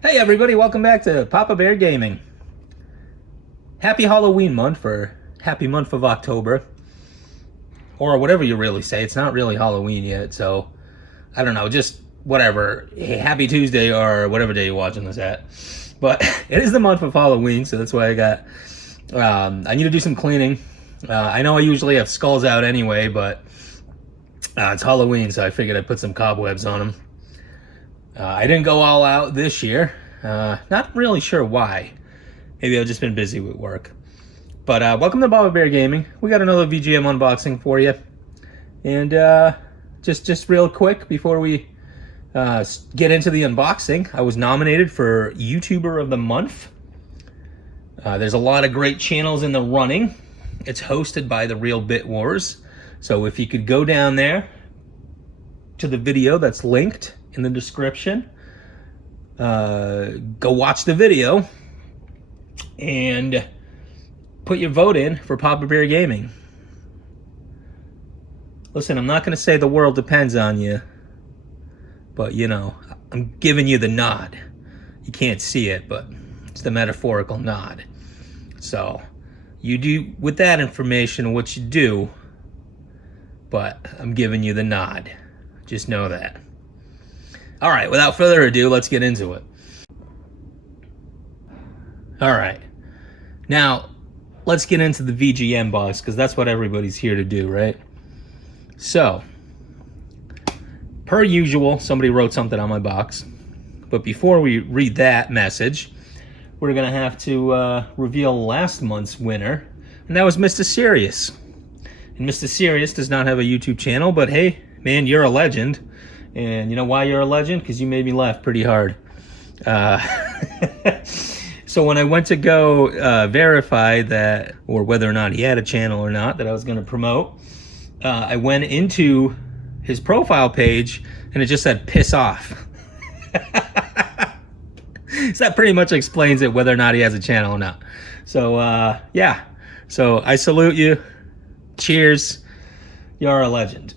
Hey everybody, welcome back to Papa Bear Gaming. Happy Halloween month, or happy month of October. Or whatever you really say. It's not really Halloween yet, so I don't know, just whatever. Hey, happy Tuesday or whatever day you're watching this at. But it is the month of Halloween, so that's why I need to do some cleaning. I know I usually have skulls out anyway, but it's Halloween, so I figured I'd put some cobwebs on them. I didn't go all out this year. Not really sure why. Maybe I've just been busy with work. But welcome to Papa Bear Gaming. We got another VGM unboxing for you. And just real quick before we get into the unboxing, I was nominated for YouTuber of the Month. There's a lot of great channels in the running. It's hosted by The Real Bit Wars. So if you could go down there to the video that's linked in the description, go watch the video and put your vote in for Papa Bear Gaming. Listen, I'm not going to say the world depends on you, but you know, I'm giving you the nod. You can't see it, but it's the metaphorical nod. So you do with that information what you do, but I'm giving you the nod. Just know that. All right, without further ado, let's get into it. All right, now let's get into the VGM box, because that's what everybody's here to do, right? So, per usual, somebody wrote something on my box, but before we read that message, we're gonna have to reveal last month's winner, and that was Mr. Serious. And Mr. Serious does not have a YouTube channel, but hey, man, you're a legend. And you know why you're a legend? Because you made me laugh pretty hard. So when I went to go verify that, or whether or not he had a channel or not, that I was going to promote, I went into his profile page and it just said, piss off. So that pretty much explains it, whether or not he has a channel or not. So yeah, so I salute you. Cheers. You're a legend.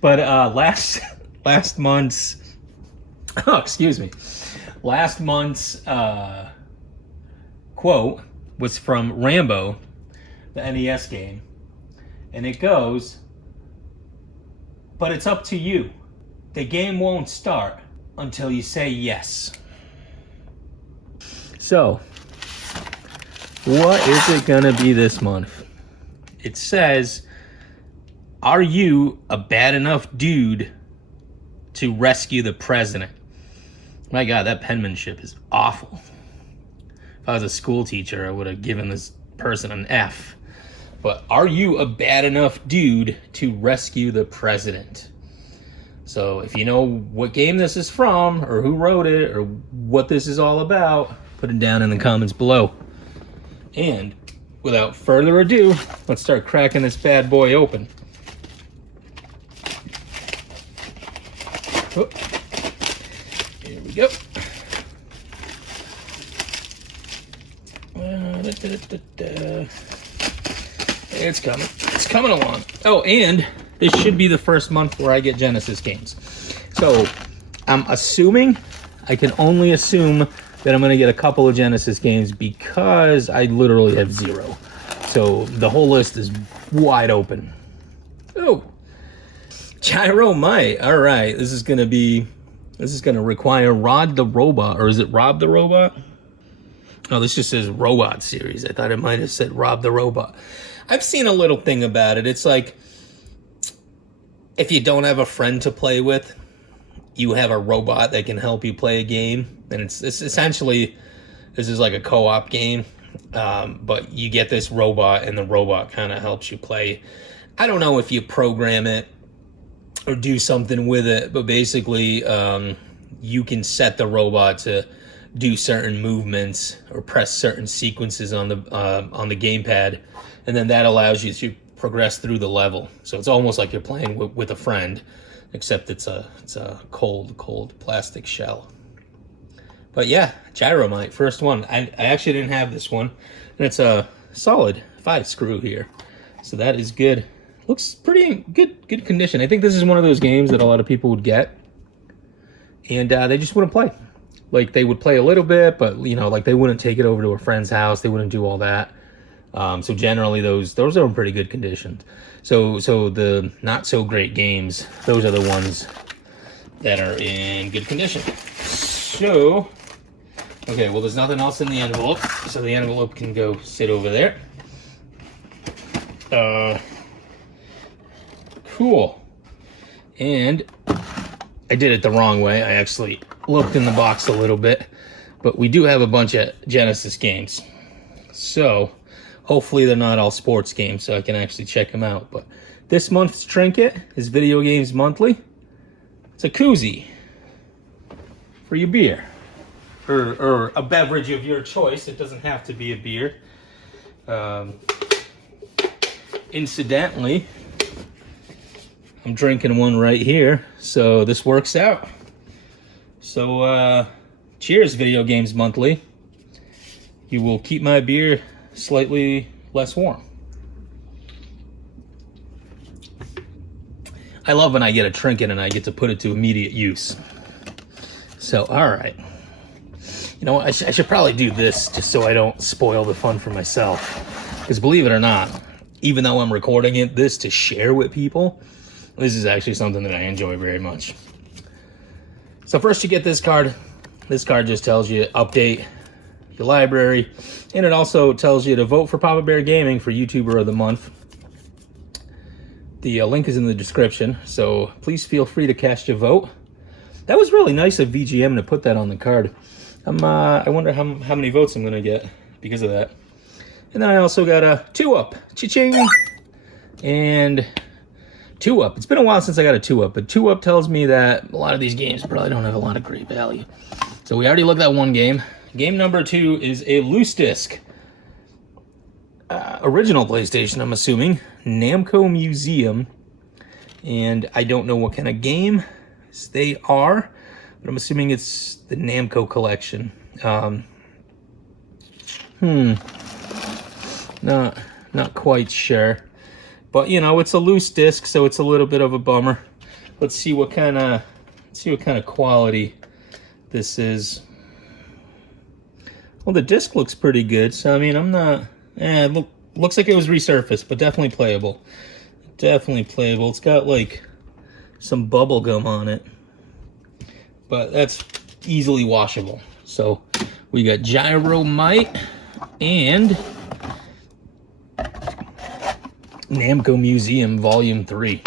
But last month's, oh, excuse me, last month's quote was from Rambo, the NES game, and it goes, "But it's up to you. The game won't start until you say yes." So, what is it gonna be this month? It says, are you a bad enough dude to rescue the president? My God, that penmanship is awful. If I was a school teacher, I would have given this person an F. But are you a bad enough dude to rescue the president? So if you know what game this is from, or who wrote it, or what this is all about, put it down in the comments below. And without further ado, let's start cracking this bad boy open. Oh, here we go. It's coming. It's coming along. Oh, and this should be the first month where I get Genesis games. So I'm assuming, I can only assume that I'm going to get a couple of Genesis games because I literally have 0. So the whole list is wide open. Oh. Gyro Might. All right, this is gonna require Rod the Robot, or is it Rob the Robot? Oh, this just says Robot Series. I thought it might have said Rob the Robot. I've seen a little thing about it. It's like, if you don't have a friend to play with, you have a robot that can help you play a game, and it's essentially, this is like a co-op game, but you get this robot, and the robot kind of helps you play. I don't know if you program it or do something with it, but basically you can set the robot to do certain movements or press certain sequences on the gamepad, and then that allows you to progress through the level. So it's almost like you're playing with a friend, except it's a cold plastic shell. But yeah, Gyro Might, first one. I actually didn't have this one, and it's a solid 5 screw here, so that is good. Looks pretty good condition. I think this is one of those games that a lot of people would get and they just wouldn't play. Like, they would play a little bit, but, you know, like, they wouldn't take it over to a friend's house. They wouldn't do all that. So generally, those are in pretty good condition. So the not so great games, those are the ones that are in good condition. So, okay, well, there's nothing else in the envelope, so the envelope can go sit over there. Cool. And I did it the wrong way. I actually looked in the box a little bit, but we do have a bunch of Genesis games. So hopefully they're not all sports games, so I can actually check them out. But this month's trinket is Video Games Monthly. It's a koozie for your beer, or a beverage of your choice. It doesn't have to be a beer. Incidentally, I'm drinking one right here, so this works out. So, cheers, Video Games Monthly. You will keep my beer slightly less warm. I love when I get a trinket and I get to put it to immediate use. So, all right. You know what? I should probably do this just so I don't spoil the fun for myself. Because believe it or not, even though I'm recording this to share with people, this is actually something that I enjoy very much. So first you get this card. This card just tells you update your library, and it also tells you to vote for Papa Bear Gaming for YouTuber of the Month. The link is in the description, so please feel free to cast your vote. That was really nice of VGM to put that on the card. I wonder how many votes I'm going to get because of that. And then I also got a 2-up. Cha-ching! And 2-up. It's been a while since I got a 2-up, but 2-up tells me that a lot of these games probably don't have a lot of great value. So we already looked at one game. Game number 2 is a loose disc. Original PlayStation, I'm assuming. Namco Museum. And I don't know what kind of game they are, but I'm assuming it's the Namco collection. Not quite sure. But, you know, it's a loose disc, so it's a little bit of a bummer. Let's see what kind of quality this is. Well, the disc looks pretty good, so I mean, I'm not... looks like it was resurfaced, but definitely playable. Definitely playable. It's got, like, some bubble gum on it. But that's easily washable. So, we got Gyromite and Namco Museum Volume 3.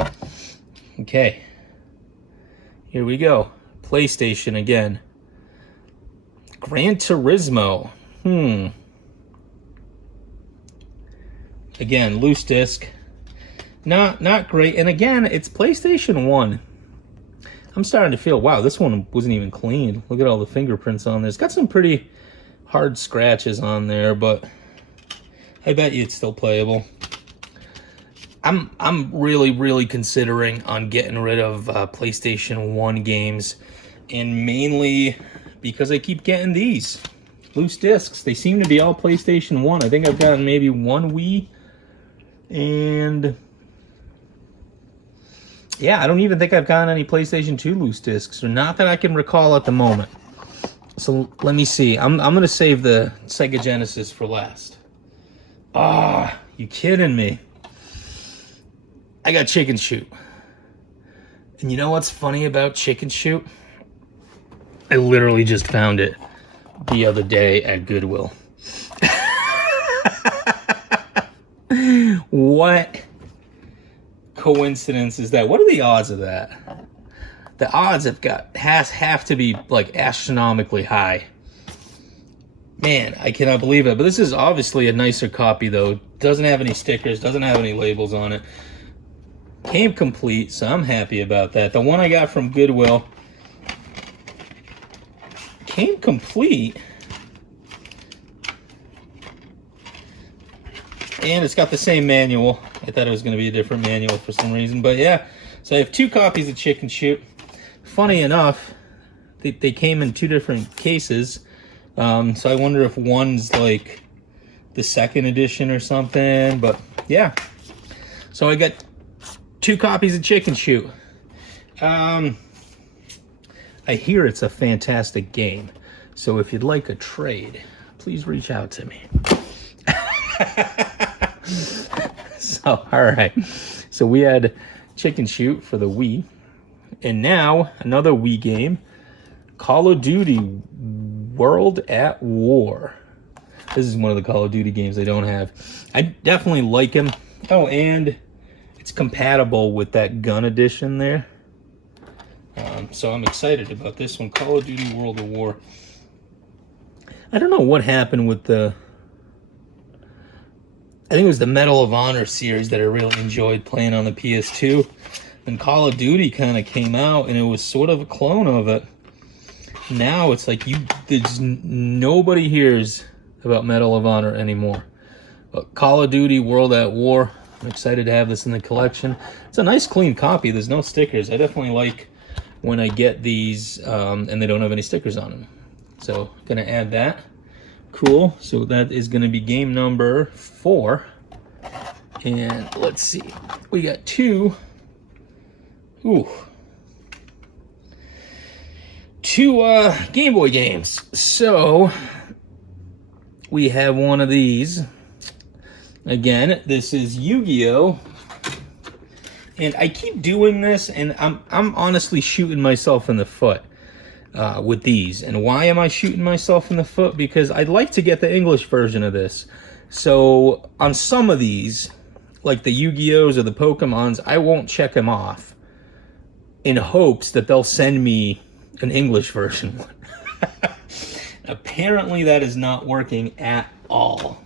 Okay. Here we go. PlayStation again. Gran Turismo. Again, loose disc. Not great. And again, it's PlayStation 1. I'm starting to feel, wow, this one wasn't even clean. Look at all the fingerprints on there. It's got some pretty hard scratches on there, but I bet you it's still playable. I'm really considering on getting rid of PlayStation 1 games, and mainly because I keep getting these loose discs. They seem to be all PlayStation 1. I think I've gotten maybe one Wii, and yeah, I don't even think I've gotten any PlayStation 2 loose discs, or not that I can recall at the moment. So let me see. I'm gonna save the Sega Genesis for last. Ah, you kidding me? I got Chicken Shoot. And you know what's funny about Chicken Shoot? I literally just found it the other day at Goodwill. What coincidence is that? What are the odds of that? The odds have to be like astronomically high. Man, I cannot believe it. But this is obviously a nicer copy though. Doesn't have any stickers, doesn't have any labels on it. Came complete, so I'm happy about that. The one I got from Goodwill came complete. And it's got the same manual. I thought it was going to be a different manual for some reason. But yeah, so I have 2 copies of Chicken Shoot. Funny enough, they came in 2 different cases. So I wonder if one's like the 2nd edition or something. But yeah, so I got 2 copies of Chicken Shoot. I hear it's a fantastic game. So if you'd like a trade, please reach out to me. So, all right. So we had Chicken Shoot for the Wii. And now another Wii game, Call of Duty World at War. This is one of the Call of Duty games I don't have. I definitely like him. Oh, and it's compatible with that gun edition there. So I'm excited about this one, Call of Duty World at War. I don't know what happened with I think it was the Medal of Honor series that I really enjoyed playing on the PS2. And Call of Duty kind of came out, and it was sort of a clone of it. Now it's like nobody hears about Medal of Honor anymore. But Call of Duty World at War, I'm excited to have this in the collection. It's a nice clean copy. There's no stickers. I definitely like when I get these and they don't have any stickers on them. So gonna add that. Cool. So that is gonna be game number 4. And let's see. We got 2. Ooh. 2 Game Boy games. So we have one of these. Again, this is Yu-Gi-Oh! And I keep doing this, and I'm honestly shooting myself in the foot with these. And why am I shooting myself in the foot? Because I'd like to get the English version of this. So on some of these, like the Yu-Gi-Ohs or the Pokemons, I won't check them off in hopes that they'll send me an English version. Apparently that is not working at all.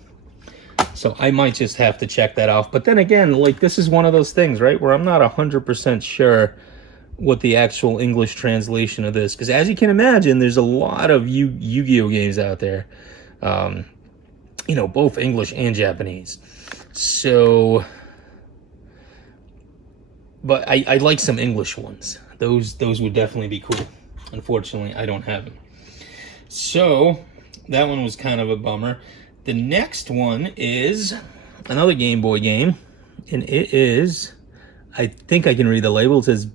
So I might just have to check that off. But then again, like, this is one of those things, right, where I'm not 100% sure what the actual English translation of this, because as you can imagine, there's a lot of Yu-Gi-Oh games out there, you know, both English and Japanese. So, but I like some English ones. Those would definitely be cool. Unfortunately, I don't have them. So that one was kind of a bummer. The next one is another Game Boy game, and it is, I think I can read the label. It says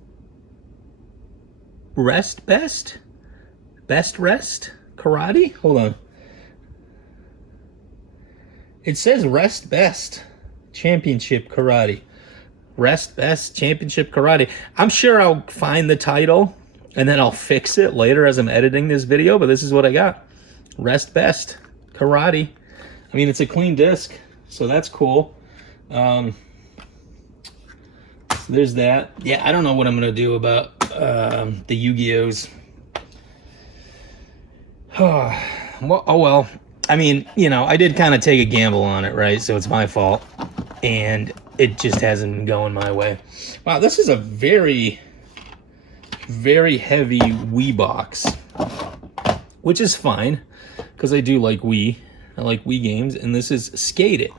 Best Rest Karate? Hold on. It says Rest Best Championship Karate. Rest Best Championship Karate. I'm sure I'll find the title and then I'll fix it later as I'm editing this video, but this is what I got. Rest Best Karate. I mean, it's a clean disc, so that's cool. So there's that. Yeah, I don't know what I'm going to do about the Yu-Gi-Ohs. Oh, well. I mean, you know, I did kind of take a gamble on it, right? So it's my fault. And it just hasn't been going my way. Wow, this is a very, very heavy Wii box. Which is fine, because I do like Wii. I like Wii games, and this is Skate It.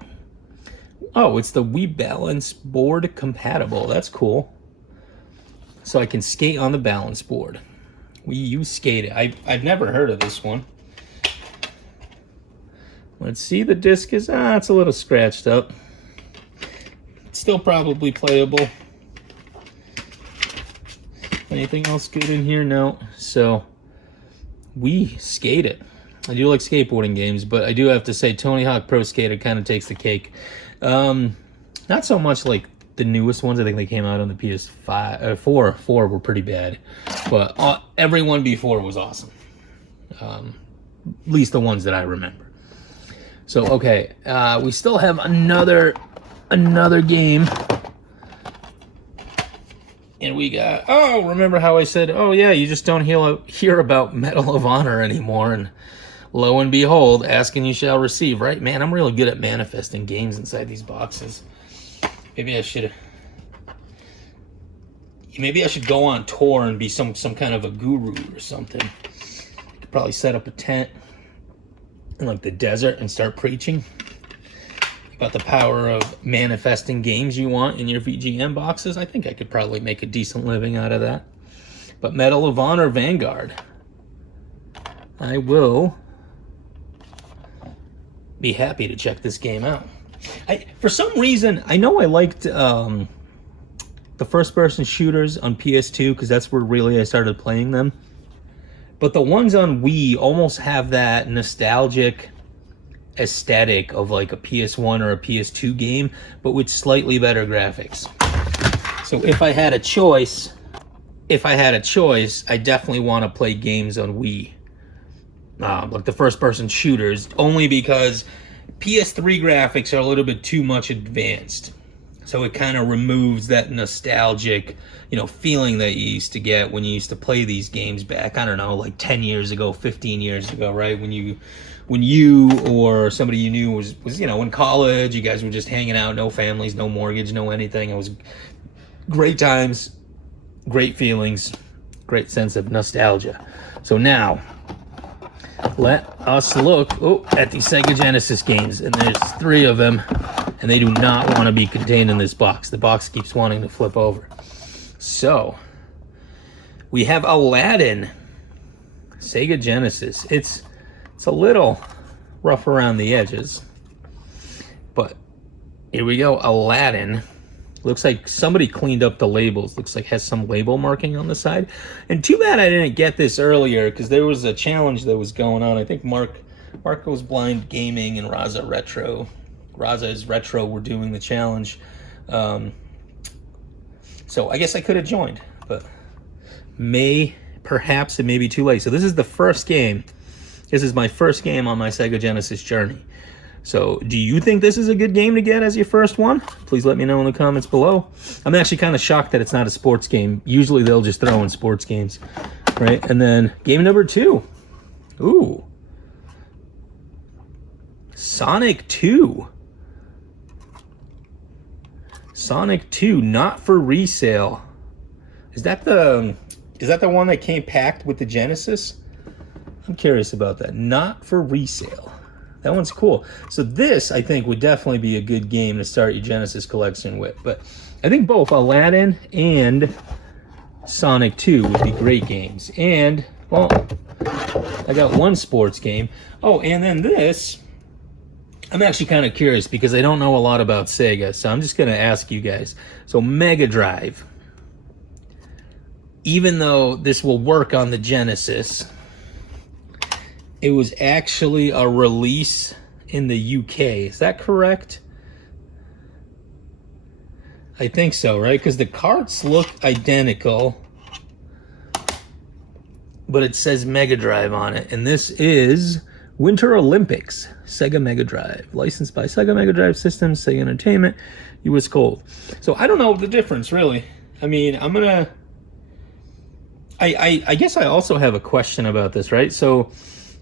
Oh, it's the Wii Balance Board compatible. That's cool. So I can skate on the balance board. Wii U Skate It. I've never heard of this one. Let's see, the disc is, it's a little scratched up. It's still probably playable. Anything else good in here? No. So, Wii Skate It. I do like skateboarding games, but I do have to say Tony Hawk Pro Skater kind of takes the cake. Not so much like the newest ones. I think they came out on the PS5. 4 were pretty bad, but every one before was awesome. At least the ones that I remember. So, okay, we still have another game. And we got, oh, remember how I said, oh yeah, you just don't hear about Medal of Honor anymore, and lo and behold, ask and you shall receive, right? Man, I'm really good at manifesting games inside these boxes. Maybe I should go on tour and be some kind of a guru or something. I could probably set up a tent in like the desert and start preaching about the power of manifesting games you want in your VGM boxes. I think I could probably make a decent living out of that. But Medal of Honor Vanguard, I will be happy to check this game out. For some reason, I know I liked the first-person shooters on PS2 because that's where really I started playing them. but the ones on Wii almost have that nostalgic aesthetic of like a PS1 or a PS2 game, but with slightly better graphics. So if I had a choice, I definitely want to play games on Wii. Like the first-person shooters, only because PS3 graphics are a little bit too much advanced. So it kind of removes that nostalgic, feeling that you used to get when you used to play these games back, I don't know, like 10 years ago, 15 years ago, right? When you or somebody you knew was in college, you guys were just hanging out, no families, no mortgage, no anything. It was great times, great feelings, great sense of nostalgia. So now, let us look at these Sega Genesis games, and there's 3 of them, and they do not want to be contained in this box. The box keeps wanting to flip over. So, we have Aladdin, Sega Genesis. It's a little rough around the edges, but here we go, Aladdin. Looks like somebody cleaned up the labels. Looks like has some label marking on the side. And too bad I didn't get this earlier, because there was a challenge that was going on. I think Marco's Blind Gaming and Raza is Retro were doing the challenge. So I guess I could have joined, but perhaps it may be too late. So this is the first game. This is my first game on my Sega Genesis journey. So, do you think this is a good game to get as your first one? Please let me know in the comments below. I'm actually kind of shocked that it's not a sports game. Usually they'll just throw in sports games, right? And then game number 2. Ooh. Sonic 2. Sonic 2, not for resale. Is that the one that came packed with the Genesis? I'm curious about that. Not for resale. That one's cool. So this, I think, would definitely be a good game to start your Genesis collection with. But I think both Aladdin and Sonic 2 would be great games. And, well, I got one sports game. Oh, and then this, I'm actually kind of curious because I don't know a lot about Sega. So I'm just going to ask you guys. So Mega Drive. Even though this will work on the Genesis, it was actually a release in the UK. Is that correct? I think so, right? Because the carts look identical, but it says Mega Drive on it. And this is Winter Olympics, Sega Mega Drive. Licensed by Sega Mega Drive Systems, Sega Entertainment, US Gold. So I don't know the difference, really. I mean, I guess I also have a question about this, right? So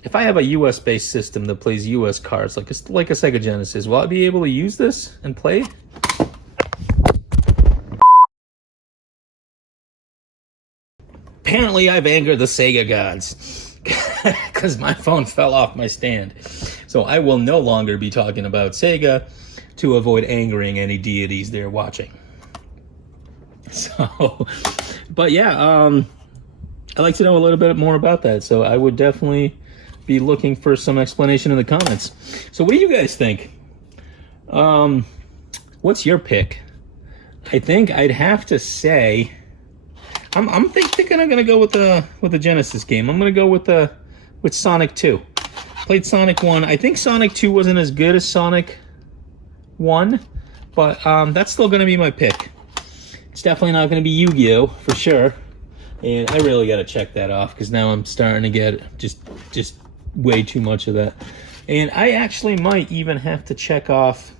if I have a US-based system that plays US cards, like a Sega Genesis, will I be able to use this and play? Apparently, I've angered the Sega gods because my phone fell off my stand. So I will no longer be talking about Sega to avoid angering any deities they're watching. So, but yeah, I'd like to know a little bit more about that. So I would definitely be looking for some explanation in the comments. So what do you guys think? What's your pick? I think I'd have to say I'm thinking I'm gonna go with the Genesis game. I'm gonna go with Sonic 2. Played Sonic 1. I think Sonic 2 wasn't as good as Sonic 1, but that's still gonna be my pick. It's definitely not gonna be Yu-Gi-Oh! For sure. And I really gotta check that off because now I'm starting to get just way too much of that. And I actually might even have to check off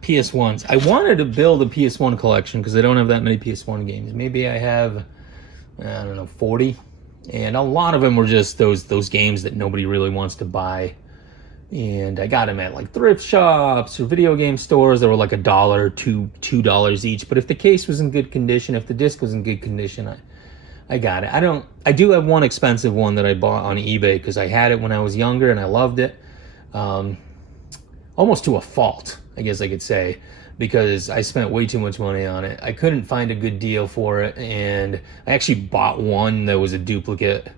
PS1s. I wanted to build a PS1 collection because I don't have that many PS1 games. Maybe I have, I don't know, 40. And a lot of them were just those games that nobody really wants to buy. And I got them at like thrift shops or video game stores that were like $1, $2 each. But if the case was in good condition, if the disc was in good condition, I got it. I do have one expensive one that I bought on eBay because I had it when I was younger and I loved it. Almost to a fault, I guess I could say, because I spent way too much money on it. I couldn't find a good deal for it, and I actually bought one that was a duplicate.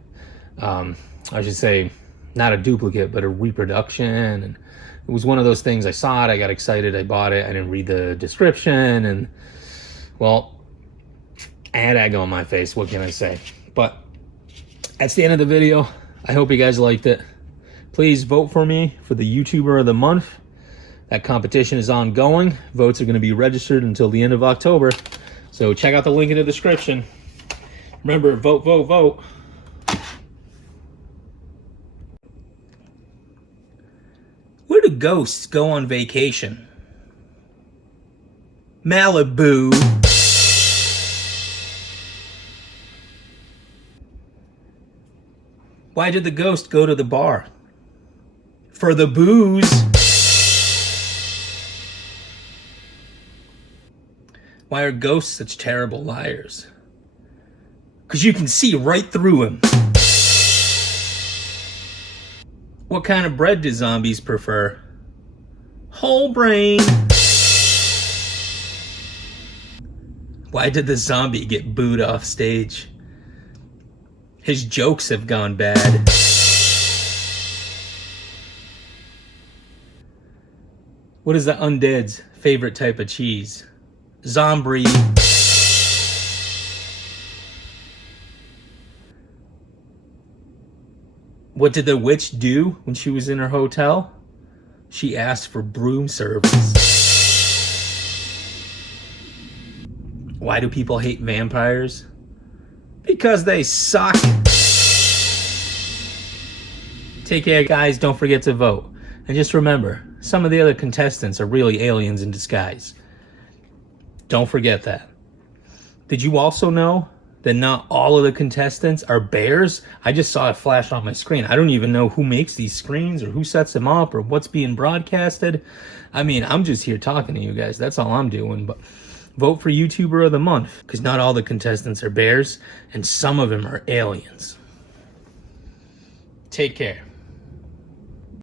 I should say, not a duplicate, but a reproduction. And it was one of those things. I saw it, I got excited, I bought it, I didn't read the description, and well, I had egg on my face. What can I say? But that's the end of the video. I hope you guys liked it. Please vote for me for the YouTuber of the month. That competition is ongoing. Votes are going to be registered until the end of October. So check out the link in the description. Remember, vote, vote, vote. Where do ghosts go on vacation? Malibu. Why did the ghost go to the bar? For the booze. Why are ghosts such terrible liars? Because you can see right through them. What kind of bread do zombies prefer? Whole grain. Why did the zombie get booed off stage? His jokes have gone bad. What is the undead's favorite type of cheese? Zombie. What did the witch do when she was in her hotel? She asked for broom service. Why do people hate vampires? Because they suck. Take care, guys. Don't forget to vote. And just remember, some of the other contestants are really aliens in disguise. Don't forget that. Did you also know that not all of the contestants are bears? I just saw it flash on my screen. I don't even know who makes these screens or who sets them up or what's being broadcasted. I mean, I'm just here talking to you guys. That's all I'm doing. But vote for YouTuber of the month, because not all the contestants are bears and some of them are aliens. Take care.